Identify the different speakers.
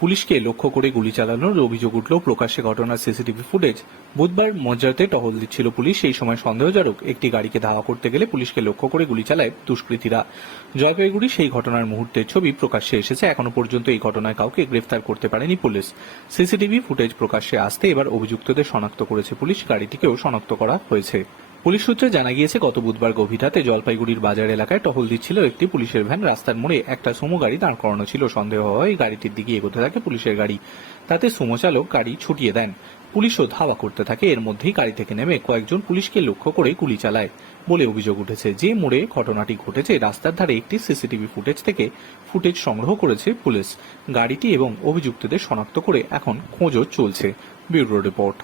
Speaker 1: পুলিশকে লক্ষ্য করে গুলি চালানোর অভিযোগ উঠল প্রকাশ্যে ঘটনার সিসিটিভি ফুটেজ। বুধবার মজ্জাতে টহল দিচ্ছিল পুলিশ। সেই সময় সন্দেহজনক একটি গাড়িকে ধাওয়া করতে গেলে পুলিশকে লক্ষ্য করে গুলি চালায় দুষ্কৃতীরা। জলপাইগুড়ি সেই ঘটনার মুহূর্তের ছবি প্রকাশ্যে এসেছে। এখনও পর্যন্ত এই ঘটনায় কাউকে গ্রেফতার করতে পারেনি পুলিশ। সিসিটিভি ফুটেজ প্রকাশ্যে আসতে এবার অভিযুক্তদের শনাক্ত করেছে পুলিশ। গাড়িটিকেও শনাক্ত করা হয়েছে। পুলিশ সূত্রে জানা গিয়েছে, গত বুধবার গভীর রাতে জলপাইগুড়ির বাজার এলাকায় টহল দিচ্ছিল একটি পুলিশের ভ্যান। রাস্তার মোড়ে একটা সুমো গাড়ি দাঁড় করানো ছিল। সন্দেহ হয়, গাড়িটির দিকে এগোতে থাকে পুলিশের গাড়ি। তাতে সুমো চালক গাড়ি ছুটিয়ে দেন। পুলিশও ধাওয়া করতে থাকে। এর মধ্যেই গাড়ি থেকে নেমে কয়েকজন পুলিশকে লক্ষ্য করে গুলি চালায় বলে অভিযোগ উঠেছে। যে মোড়ে ঘটনাটি ঘটেছে, রাস্তার ধারে একটি সিসিটিভি ফুটেজ থেকে ফুটেজ সংগ্রহ করেছে পুলিশ। গাড়িটি এবং অভিযুক্তদের শনাক্ত করে এখন খোঁজও চলছে। Bureau report.